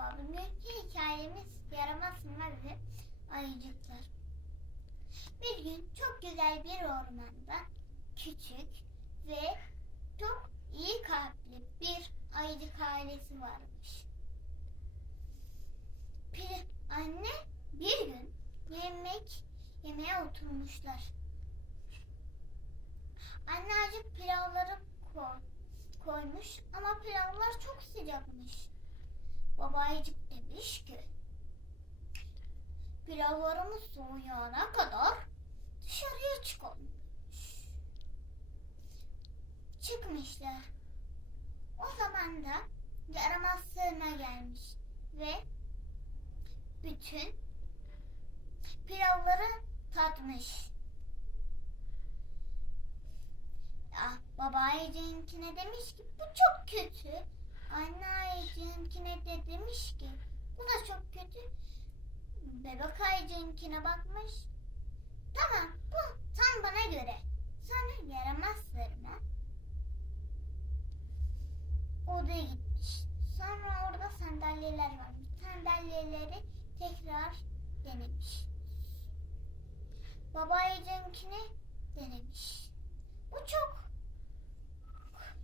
Merhaba, bugünkü hikayemiz yaramazsınlar ve ayıcıklar. Bir gün çok güzel bir ormanda küçük ve çok iyi kalpli bir ayıcık ailesi varmış. Bir anne bir gün yemek yemeye oturmuşlar. Anne acık pilavları koy, koymuş ama pilavlar çok sıcakmış. Babaycık demiş ki pilavlarımız soğuyana kadar dışarıya demiş. Çıkmışlar. O zaman da yaramaz sığına gelmiş ve bütün pilavları tatmış. Ah, baba ayıcığınkine demiş ki bu çok kötü. Anne ayıcığınkine de demiş ki bu da çok kötü. Bebek ayıcığınkine bakmış. Tamam bu tam bana göre. Sonra yaramaz sırma. Odaya gitmiş. Sonra orada sandalyeler varmış. Sandalyeleri tekrar denemiş. Baba ayıcığınkine denemiş. Bu çok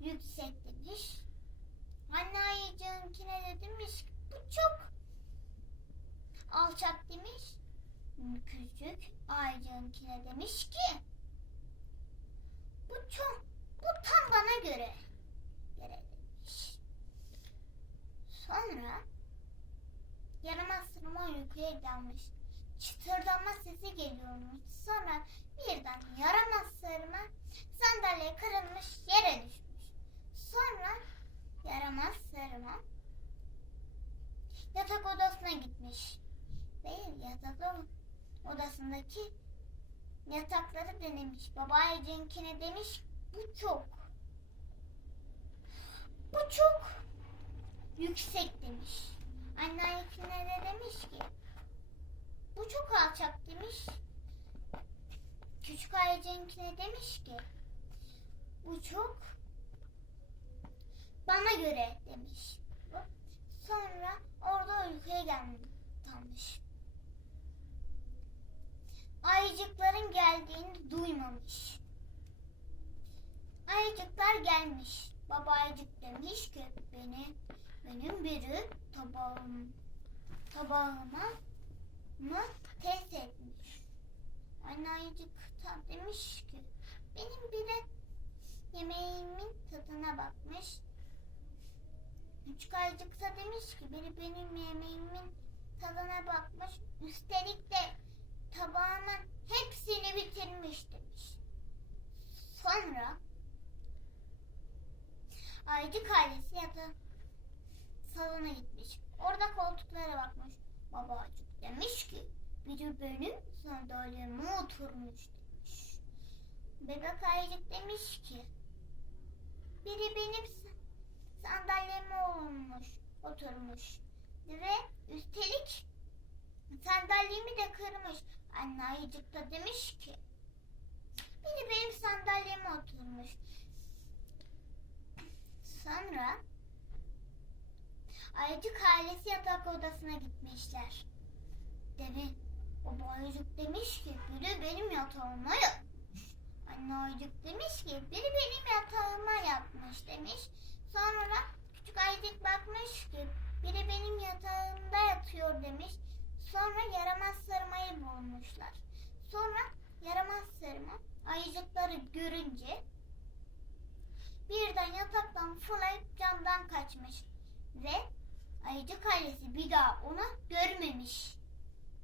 yüksek demiş. Anne ayıcığınkine de demiş bu çok alçak demiş. Küçük ayıcığınkine demiş ki bu çok bu tam bana göre göre demiş. Sonra yaramaz sırma uykuya dalmış. Çıtırdama sesi geliyormuş. Sonra birden yaramaz sırma sandalye kırılmış yere düşmüş. Sonra yaramaz sırma yatak odasına gitmiş. Ve yatak odasındaki yatakları denemiş. Baba ayıcınkine demiş bu çok. Bu çok yüksek demiş. Anne ayıkine de demiş ki bu çok alçak demiş. Küçük ayıcınkine demiş ki bu çok bana göre demiş. Sonra orada uykuya gelmiş. Ayıcıkların geldiğini duymamış. Ayıcıklar gelmiş. Baba ayıcık demiş ki beni benim biri tabağım tabağıma mı test etmiş. Anne ayıcık demiş ki benim biri yemeğimin tadına bakmış. Küçük ayıcık da demiş ki biri benim yemeğimin tadına bakmış. Üstelik de tabağımın hepsini bitirmiş demiş. Sonra ayıcık ailesi yadı salona gitmiş. Orada koltuklara bakmış. Babacık demiş ki biri benim sandalyeme oturmuş demiş. Bebek ayıcık demiş ki biri benim sandalyeme olmuş, oturmuş. Ve üstelik sandalyemi de kırmış. Anne ayıcık da demiş ki biri benim sandalyeme oturmuş. Sonra Ayıcık ailesi yatak odasına gitmişler. Deve o ayıcık demiş ki biri benim yatağıma yatmış. Anne ayıcık demiş ki biri benim yatağıma yatmış demiş. Sonra küçük ayıcık bakmış ki biri benim yatağımda yatıyor demiş. Sonra yaramaz sırmayı bulmuşlar. Sonra yaramaz sırma ayıcıkları görünce birden yataktan fırlayıp camdan kaçmış ve ayıcık ailesi bir daha onu görmemiş.